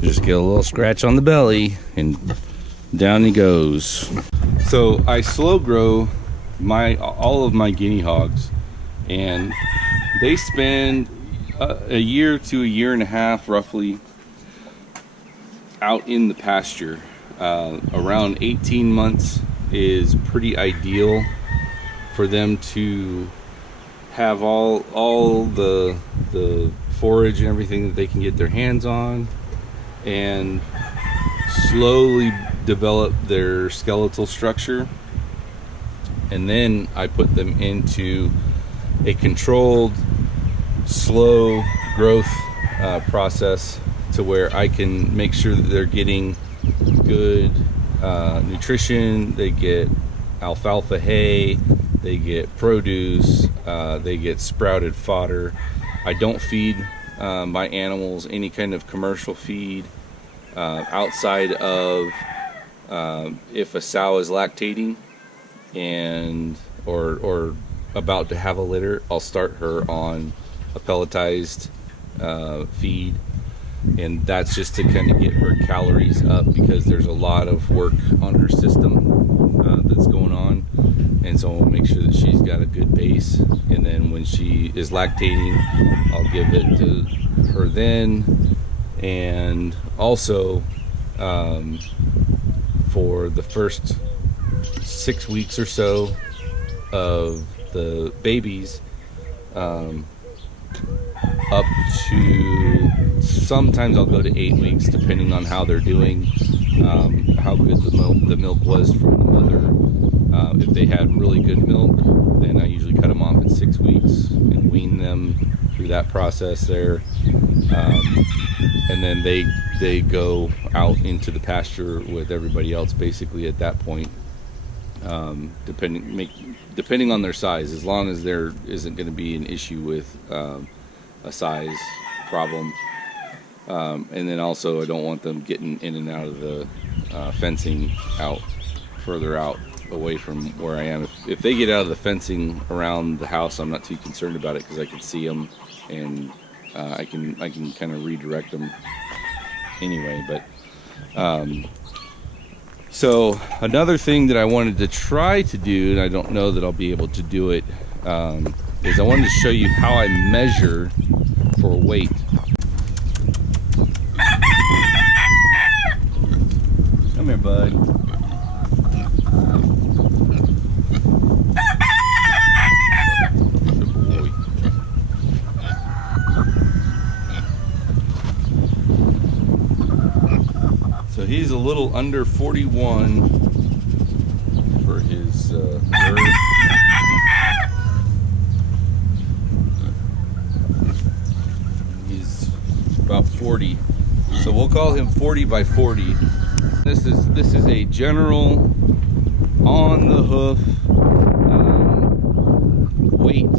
Just get a little scratch on the belly and down he goes. So I slow grow all of my guinea hogs, and they spend a year to a year and a half roughly out in the pasture. Around 18 months is pretty ideal for them to have all the forage and everything that they can get their hands on, and slowly develop their skeletal structure. And then I put them into a controlled, slow growth process to where I can make sure that they're getting good nutrition. They get alfalfa hay, they get produce, they get sprouted fodder. I don't feed my animals any kind of commercial feed outside of if a sow is lactating and or about to have a litter, I'll start her on a pelletized feed, and that's just to kind of get her calories up, because there's a lot of work on her system that's going on, and so I'll make sure that she's got a good base. And then when she is lactating, I'll give it to her then. And also for the first 6 weeks or so of the babies, up to sometimes I'll go to 8 weeks, depending on how they're doing, how good the milk was from the mother. If they had really good milk, then I usually cut them off at 6 weeks and wean them through that process there. And then they go out into the pasture with everybody else basically at that point, depending on their size, as long as there isn't going to be an issue with a size problem. And then also I don't want them getting in and out of the fencing further out away from where I am. If they get out of the fencing around the house, I'm not too concerned about it, because I can see them, and I can kind of redirect them anyway. But so another thing that I wanted to try to do, and I don't know that I'll be able to do it, is I wanted to show you how I measure for weight. Come here, bud. So he's a little under 41 for his girth. He's about 40, so we'll call him 40 by 40. This is a general on the hoof weight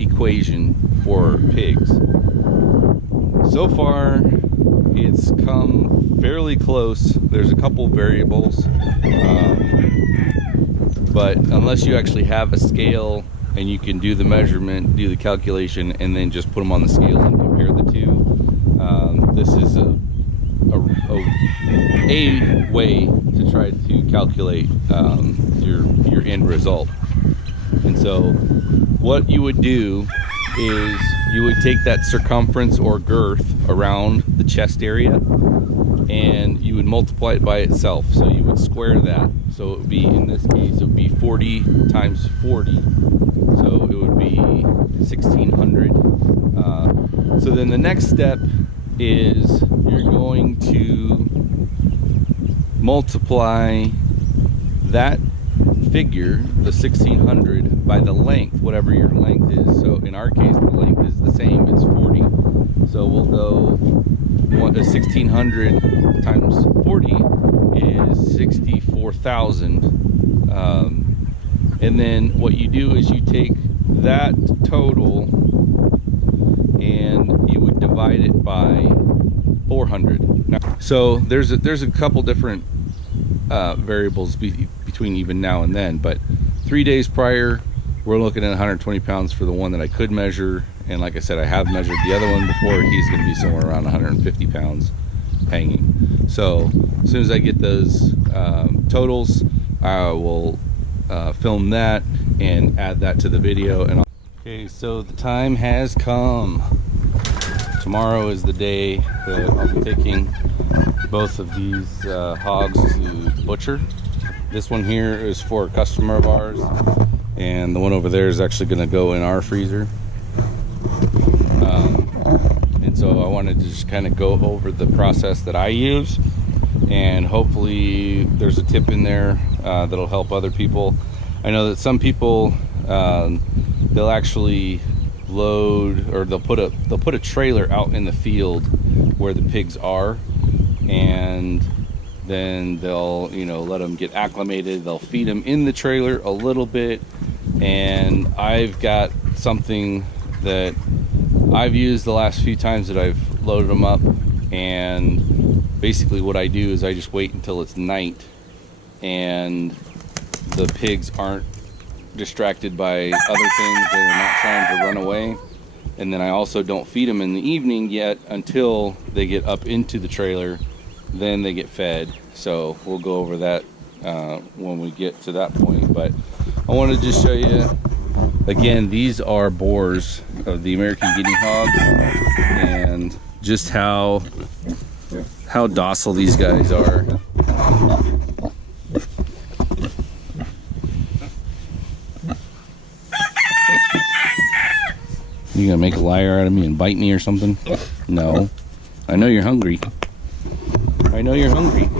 equation for pigs. So far it's come fairly close. There's a couple variables, but unless you actually have a scale and you can do the measurement, do the calculation, and then just put them on the scale and compare the two, this is a way to try to calculate your end result. And so what you would do is you would take that circumference or girth around the chest area, and you would multiply it by itself. So you would square that. So it would be, in this case, it would be 40 times 40. So it would be 1600. So then the next step is you're going to multiply that figure, the 1600, by the length, whatever your length is. So in our case, the length is the same, it's 40. So we'll go 1600 times 40 is 64,000. And then what you do is you take that total and you would divide it by 400. Now, so there's a couple different variables between even now and then, but 3 days prior we're looking at 120 pounds for the one that I could measure, And like I said, I have measured the other one before. He's going to be somewhere around 150 pounds hanging. So as soon as I get those totals, I will film that and add that to the video. And okay, so the time has come. Tomorrow is the day that I'll be taking both of these hogs to butcher. This one here is for a customer of ours, and the one over there is actually going to go in our freezer. And so I wanted to just kind of go over the process that I use, and hopefully there's a tip in there that'll help other people. I know that some people they'll actually load, or they'll put a trailer out in the field where the pigs are, and then they'll, you know, let them get acclimated. They'll feed them in the trailer a little bit. And I've got something that I've used the last few times that I've loaded them up, and basically what I do is I just wait until it's night and the pigs aren't distracted by other things, they're not trying to run away. And then I also don't feed them in the evening yet until they get up into the trailer, then they get fed. So we'll go over that when we get to that point. But I want to just show you again, these are boars of the American Guinea Hog, and just how docile these guys are. You gonna make a liar out of me and bite me or something? No. I know you're hungry. I know you're hungry.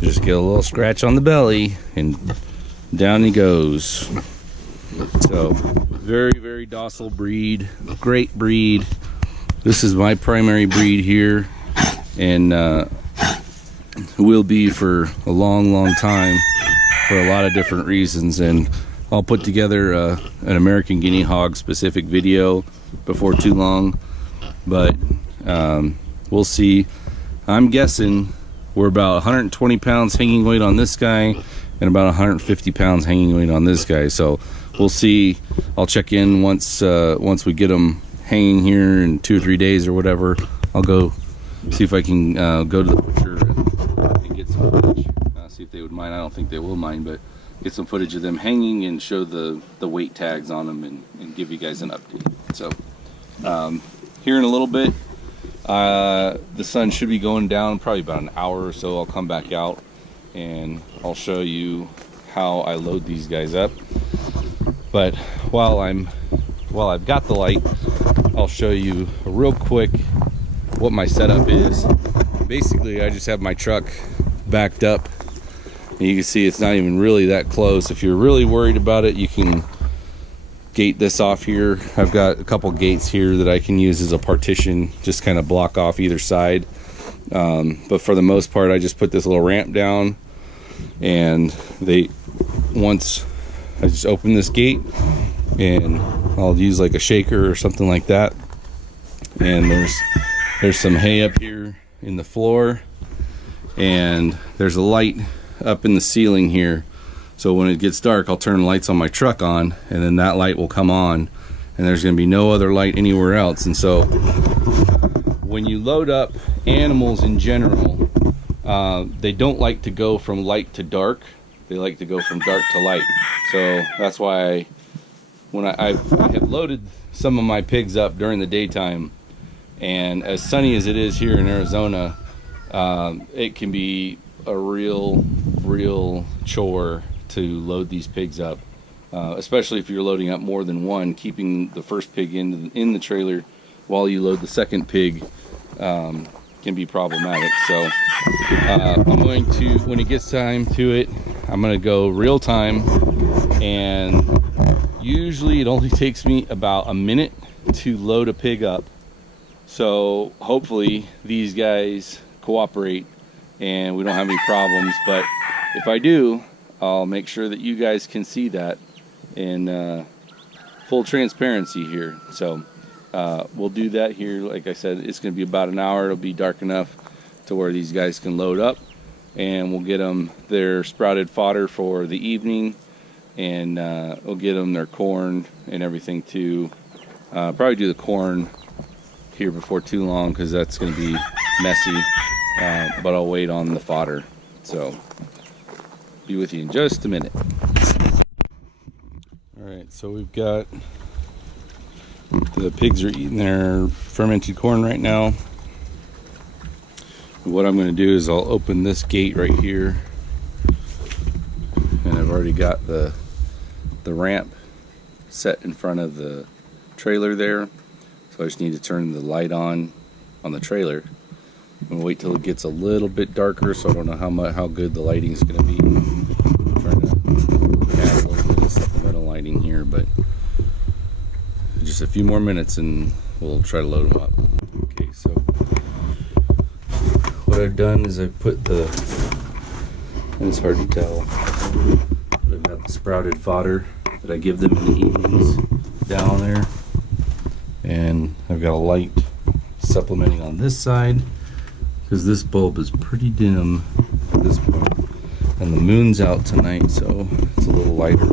Just get a little scratch on the belly and down he goes. So, very, very docile breed. Great breed. This is my primary breed here, and will be for a long, long time for a lot of different reasons. And I'll put together an American Guinea Hog specific video before too long, but we'll see. I'm guessing we're about 120 pounds hanging weight on this guy and about 150 pounds hanging weight on this guy. So we'll see. I'll check in once we get them hanging here in 2 or 3 days or whatever. I'll go see if I can go to the butcher and get some footage. See if they would mind. I don't think they will mind, but get some footage of them hanging and show the weight tags on them, and give you guys an update. So here in a little bit, the sun should be going down probably about an hour or so. I'll come back out and I'll show you how I load these guys up. But while I've got the light, I'll show you real quick what my setup is. Basically, I just have my truck backed up. And you can see it's not even really that close. If you're really worried about it, you can gate this off here. I've got a couple gates here that I can use as a partition, just kind of block off either side. But for the most part, I just put this little ramp down, and once I just open this gate, and I'll use like a shaker or something like that. And there's some hay up here in the floor, and there's a light up in the ceiling here. So when it gets dark, I'll turn lights on my truck on, and then that light will come on, and there's going to be no other light anywhere else. And so when you load up animals in general, they don't like to go from light to dark. They like to go from dark to light. So that's why when I have loaded some of my pigs up during the daytime, and as sunny as it is here in Arizona, it can be a real chore to load these pigs up, especially if you're loading up more than one. Keeping the first pig in the trailer while you load the second pig can be problematic. So I'm going to, when it gets time to it, I'm going to go real time, and usually it only takes me about a minute to load a pig up. So hopefully these guys cooperate and we don't have any problems. But if I do, I'll make sure that you guys can see that in full transparency here. So we'll do that here. Like I said, it's going to be about an hour. It'll be dark enough to where these guys can load up, and we'll get them their sprouted fodder for the evening. and we'll get them their corn and everything too. Probably do the corn here before too long because that's going to be messy, but I'll wait on the fodder. So be with you in just a minute. Alright, so we've got the pigs are eating their fermented corn right now. What I'm going to do is I'll open this gate right here, and I've already got the ramp set in front of the trailer there, so I just need to turn the light on the trailer. I'm going to wait till it gets a little bit darker, so I don't know how good the lighting is going to be. I'm trying to add a little bit of supplemental lighting here, but just a few more minutes and we'll try to load them up. Okay, so what I've done is I've put and it's hard to tell, but I've got the sprouted fodder that I give them in the evenings down there, and I've got a light supplementing on this side because this bulb is pretty dim at this point, and the moon's out tonight, so it's a little lighter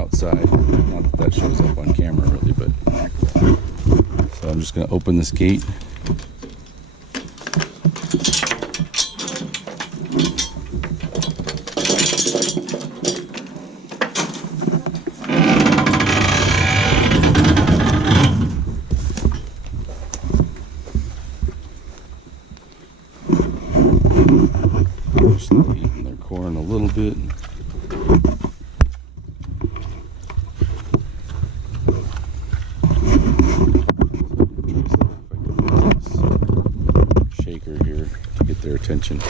outside. Not that that shows up on camera really, but so I'm just going to open this gate. Just eating their corn a little bit. Shaker here to get their attention.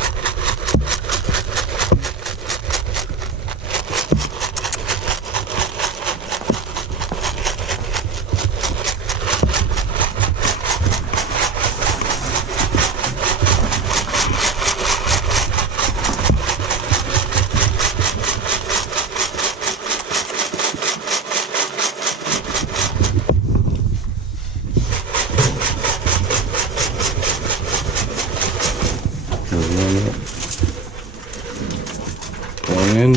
Going in.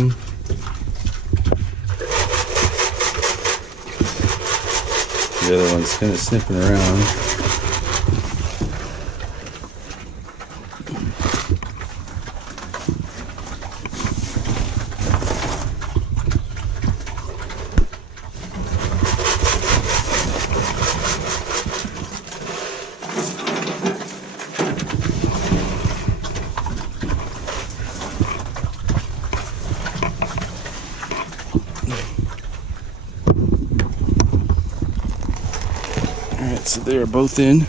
The other one's kind of sniffing around. Alright, so they are both in.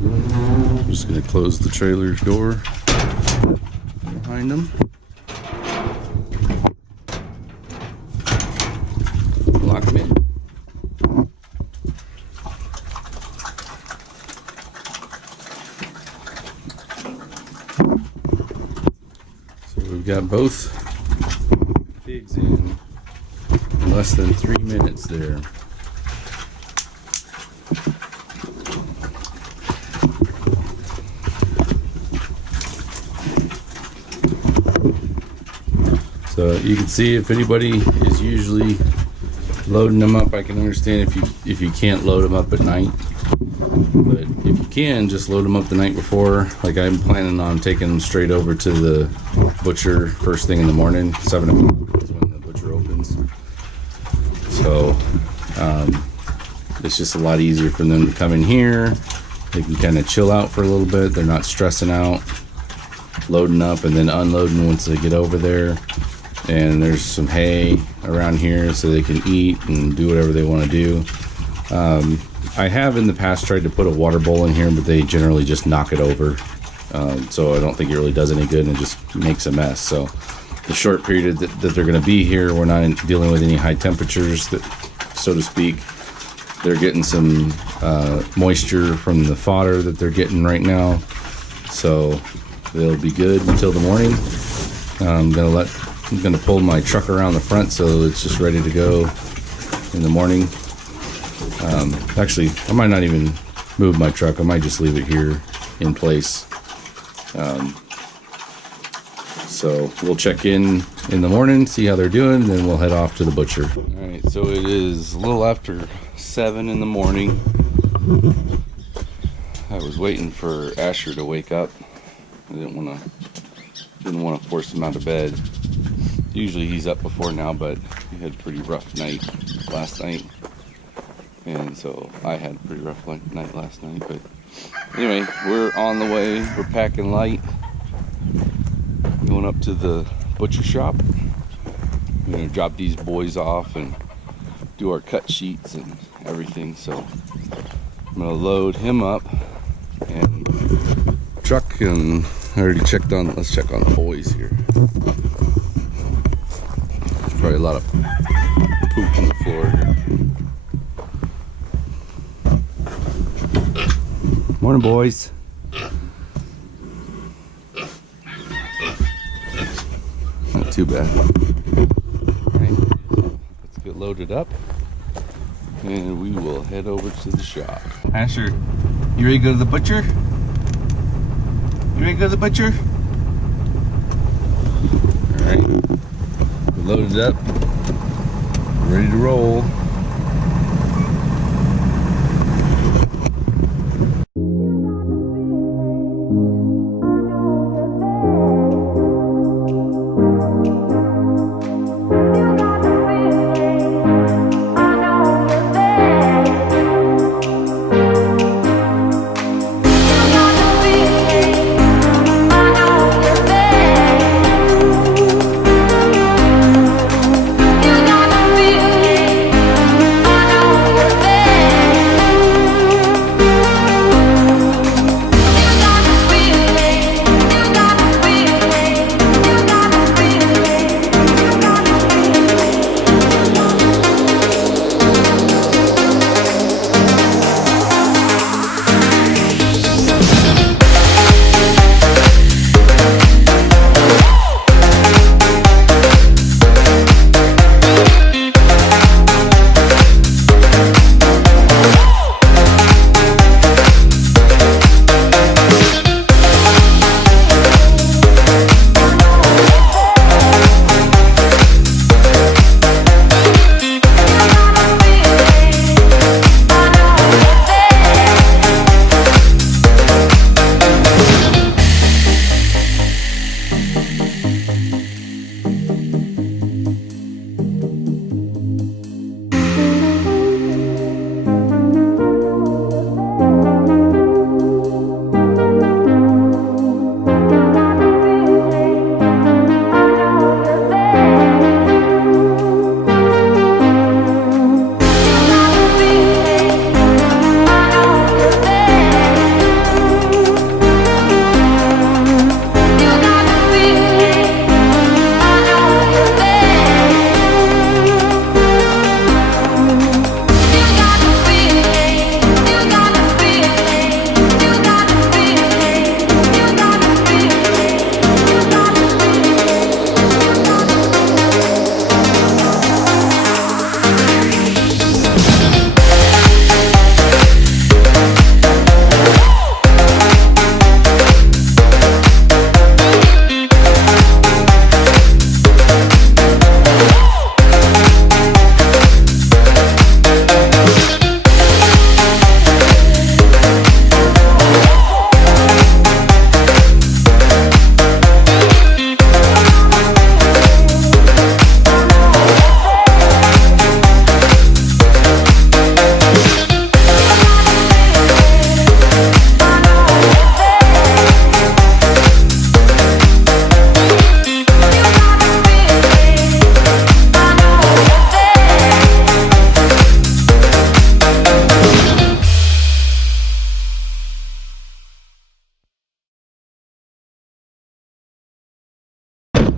I'm just going to close the trailer door behind them. Lock them in. So we've got both pigs in less than 3 minutes there. So you can see if anybody is usually loading them up, I can understand if you can't load them up at night. But if you can, just load them up the night before. Like I'm planning on taking them straight over to the butcher first thing in the morning. 7 o'clock is when the butcher opens. So it's just a lot easier for them to come in here. They can kind of chill out for a little bit. They're not stressing out, loading up and then unloading once they get over there. And there's some hay around here so they can eat and do whatever they want to do. I have in the past tried to put a water bowl in here, but they generally just knock it over. So I don't think it really does any good, and it just makes a mess. So the short period that they're going to be here, we're not dealing with any high temperatures, so to speak. They're getting some moisture from the fodder that they're getting right now, so they'll be good until the morning. I'm gonna pull my truck around the front so it's just ready to go in the morning. Actually, I might not even move my truck. I might just leave it here in place. So we'll check in the morning, see how they're doing, and then we'll head off to the butcher. All right, so it is a little after 7 in the morning. I was waiting for Asher to wake up. I didn't want to force him out of bed. Usually he's up before now, but he had a pretty rough night last night, and so I had a pretty rough night last night. But anyway, we're on the way. We're packing light, going up to the butcher shop. We're gonna drop these boys off and do our cut sheets and everything. So I'm gonna load him up and truck, and I already checked on, let's check on the boys here. There's probably a lot of poop on the floor here. Morning, boys. Not too bad. Alright, let's get loaded up and we will head over to the shop. Asher, you ready to go to the butcher? You ready to go to the butcher? Alright, we're loaded up, ready to roll.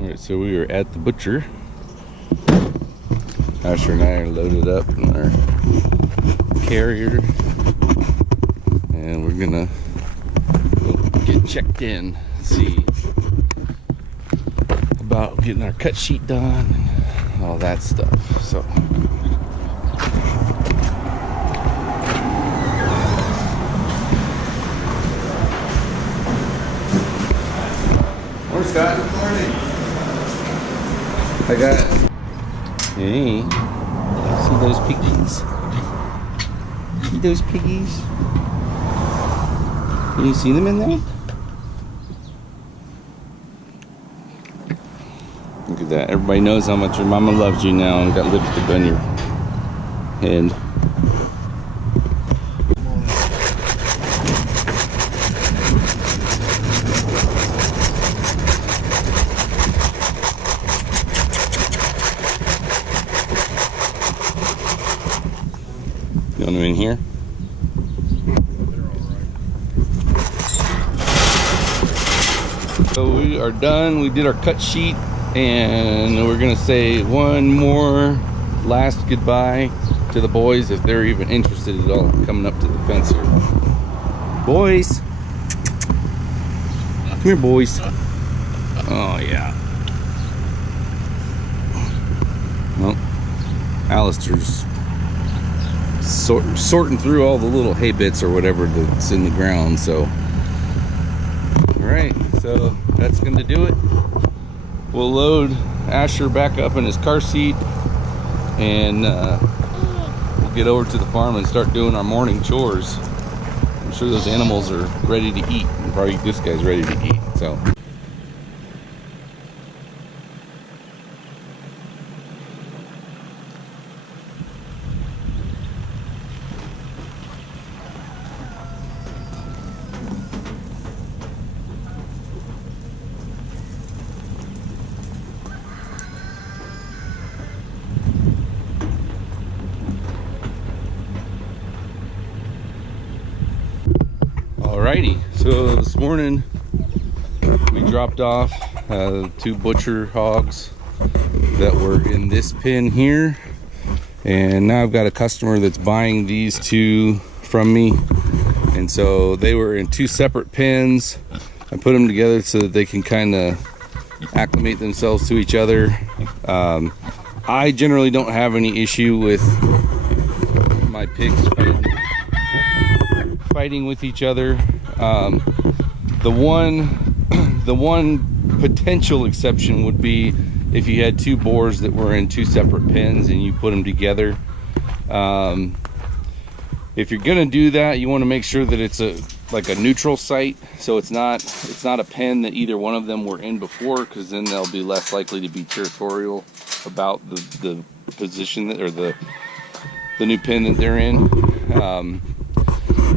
Alright, so we are at the butcher. Asher and I are loaded up in our carrier, and we're gonna go get checked in, see about getting our cut sheet done and all that stuff. So morning, Scott. Good morning. I got, hey, see those piggies? See those piggies? Can you see them in there? Look at that. Everybody knows how much your mama loves you now and got lipstick on your head. You want them in here? So we are done. We did our cut sheet, and we're gonna say one more last goodbye to the boys, if they're even interested at all in coming up to the fence here. Boys, come here, boys. Oh yeah. Well, Alistair's sorting through all the little hay bits or whatever that's in the ground. So all right, so that's gonna do it. We'll load Asher back up in his car seat, and we'll get over to the farm and start doing our morning chores. I'm sure those animals are ready to eat, and probably this guy's ready to eat. So alrighty, so this morning we dropped off 2 butcher hogs that were in this pen here, and now I've got a customer that's buying these 2 from me, and so they were in 2 separate pens. I put them together so that they can kind of acclimate themselves to each other. I generally don't have any issue with my pigs fighting with each other. The one potential exception would be if you had 2 boars that were in 2 separate pens and you put them together. If you're gonna do that, you want to make sure that it's like a neutral site, so it's not a pen that either one of them were in before, because then they'll be less likely to be territorial about the position that, or the new pen that they're in.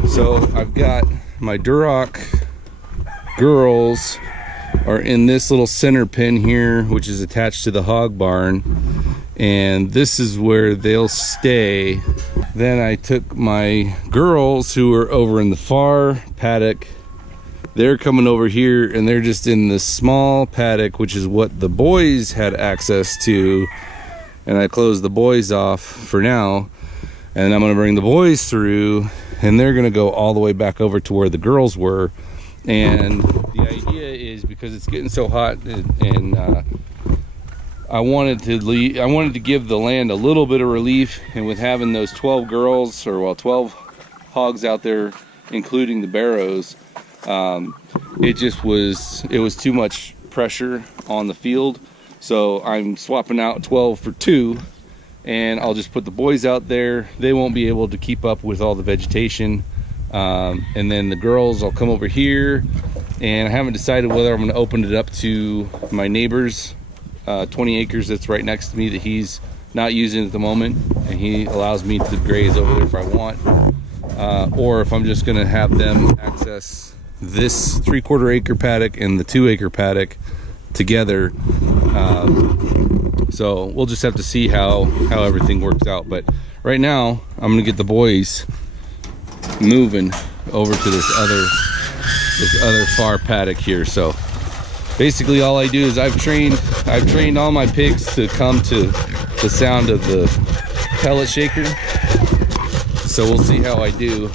So I've got my Duroc girls are in this little center pen here, which is attached to the hog barn, and this is where they'll stay. Then I took my girls who are over in the far paddock. They're coming over here, and they're just in this small paddock, which is what the boys had access to, and I closed the boys off for now. And I'm gonna bring the boys through, and they're gonna go all the way back over to where the girls were. And the idea is, because it's getting so hot, and I wanted to give the land a little bit of relief, and with having those 12 girls, or well, 12 hogs out there, including the barrows, it was too much pressure on the field. So I'm swapping out 12 for 2. And I'll just put the boys out there. They won't be able to keep up with all the vegetation. And then the girls, I'll come over here, and I haven't decided whether I'm gonna open it up to my neighbor's 20 acres that's right next to me that he's not using at the moment, and he allows me to graze over there if I want, or if I'm just gonna have them access this 3/4 acre paddock and the 2 acre paddock together. So we'll just have to see how everything works out. But right now I'm gonna get the boys moving over to this other far paddock here. So basically all I do is I've trained all my pigs to come to the sound of the pellet shaker. So we'll see how I do.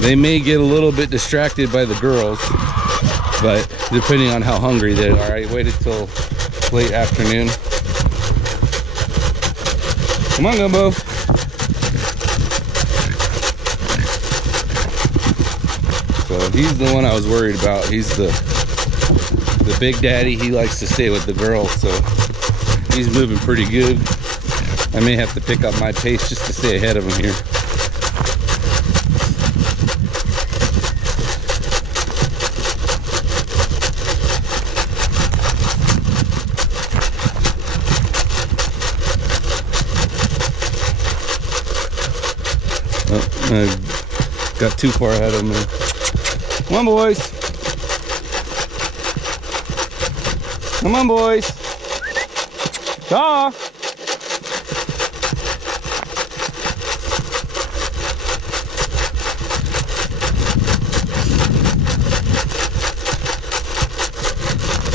They may get a little bit distracted by the girls, but depending on how hungry they are. I waited till late afternoon. Come on, Gumbo. So he's the one I was worried about. He's the The big daddy, he likes to stay with the girl, so he's moving pretty good. I may have to pick up my pace just to stay ahead of him here. Oh, I got too far ahead of me. Come on, boys. Come on, boys. Dog.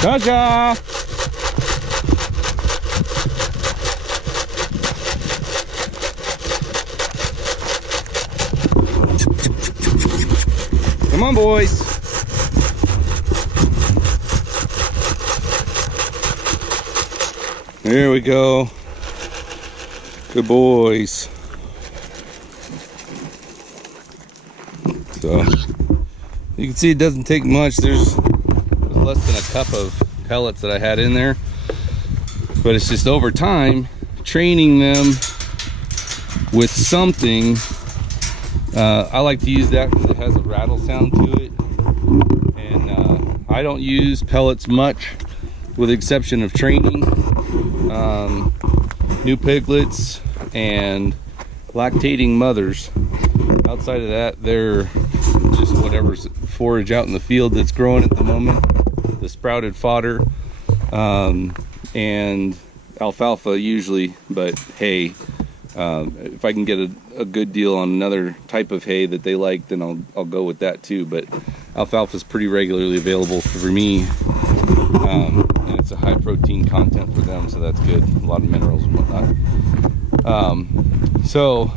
Cha-cha. Come on, boys. There we go. Good boys. So you can see it doesn't take much. There's less than a cup of pellets that I had in there, but it's just over time training them with something. I like to use that because it has a rattle sound to it, and I don't use pellets much with the exception of training new piglets and lactating mothers. Outside of that, they're just whatever's forage out in the field that's growing at the moment, the sprouted fodder, and alfalfa usually, but hay. If I can get a good deal on another type of hay that they like, then I'll go with that too. But alfalfa is pretty regularly available for me, and it's a high protein content for them, so that's good. A lot of minerals and whatnot. So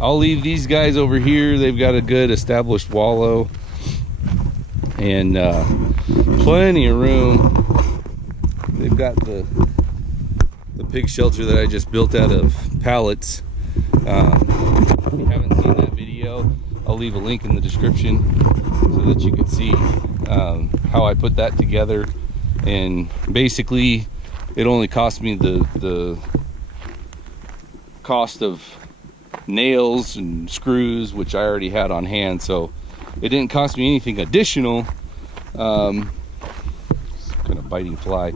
I'll leave these guys over here. They've got a good established wallow and plenty of room. They've got the pig shelter that I just built out of pallets. If you haven't seen that video, I'll leave a link in the description so that you can see how I put that together. And basically it only cost me the cost of nails and screws, which I already had on hand, so it didn't cost me anything additional. Kind of biting fly,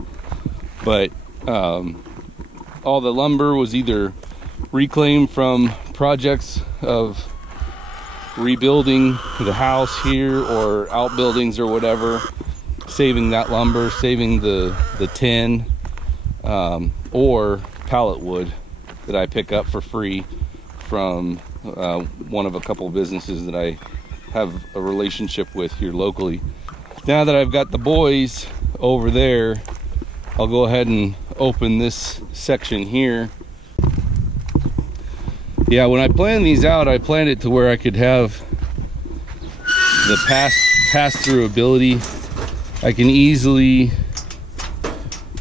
but all the lumber was either reclaimed from projects of rebuilding the house here or outbuildings or whatever, saving that lumber, saving the tin, or pallet wood that I pick up for free from one of a couple of businesses that I have a relationship with here locally. Now that I've got the boys over there, I'll go ahead and open this section here. Yeah, when I planned these out, I planned it to where I could have the pass-through ability. I can easily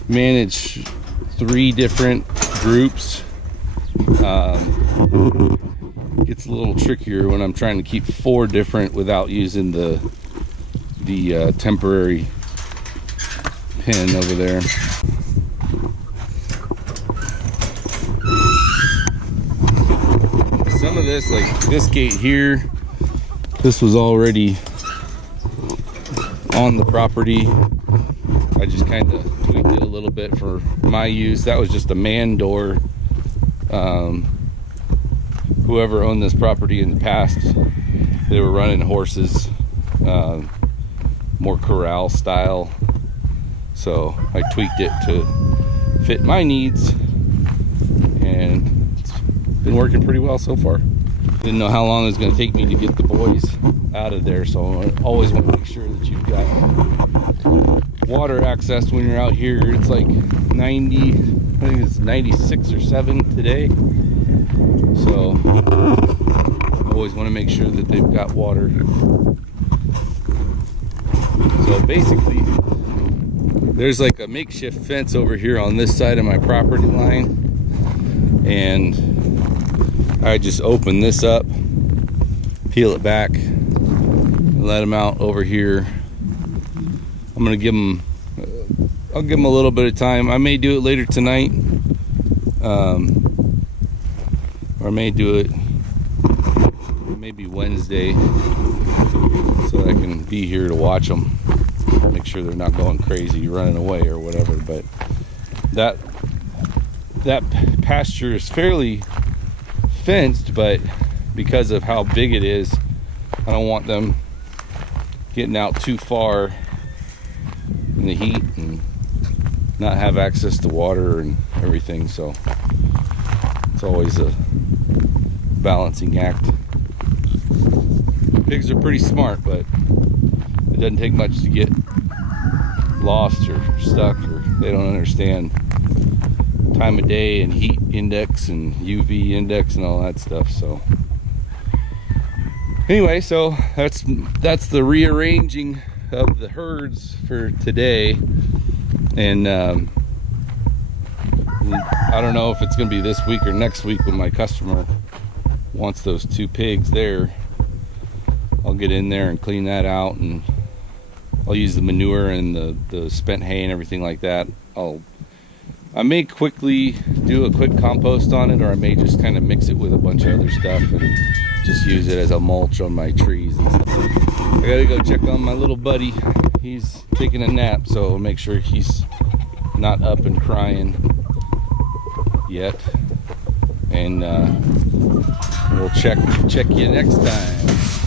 manage 3 different groups. It's a little trickier when I'm trying to keep 4 different without using the temporary pin over there. Some of this, like this gate here, this was already on the property. I just kind of tweaked it a little bit for my use. That was just a man door. Whoever owned this property in the past, they were running horses, more corral style, so I tweaked it to fit my needs, and it's been working pretty well so far. Didn't know how long it was going to take me to get the boys out of there, so I always want to make sure that you've got water access when you're out here. It's like 90, I think it's 96 or 7 today, so I always want to make sure that they've got water. So basically, there's like a makeshift fence over here on this side of my property line, and I just open this up, peel it back, and let them out over here. I'm gonna give them I'll give them a little bit of time. I may do it later tonight, or I may do it maybe Wednesday, so that I can be here to watch them, make sure they're not going crazy, running away or whatever. But that pasture is fairly fenced, but because of how big it is, I don't want them getting out too far in the heat and not have access to water and everything. So it's always a balancing act. Pigs are pretty smart, but it doesn't take much to get lost or stuck, or they don't understand time of day and heat index and UV index and all that stuff. So anyway, so that's the rearranging of the herds for today. And I don't know if it's gonna be this week or next week when my customer wants those 2 pigs there. I'll get in there and clean that out, and I'll use the manure and the spent hay and everything like that. I may quickly do a quick compost on it, or I may just kind of mix it with a bunch of other stuff and just use it as a mulch on my trees and stuff. I gotta go check on my little buddy. He's taking a nap, so I'll make sure he's not up and crying yet. And we'll check you next time.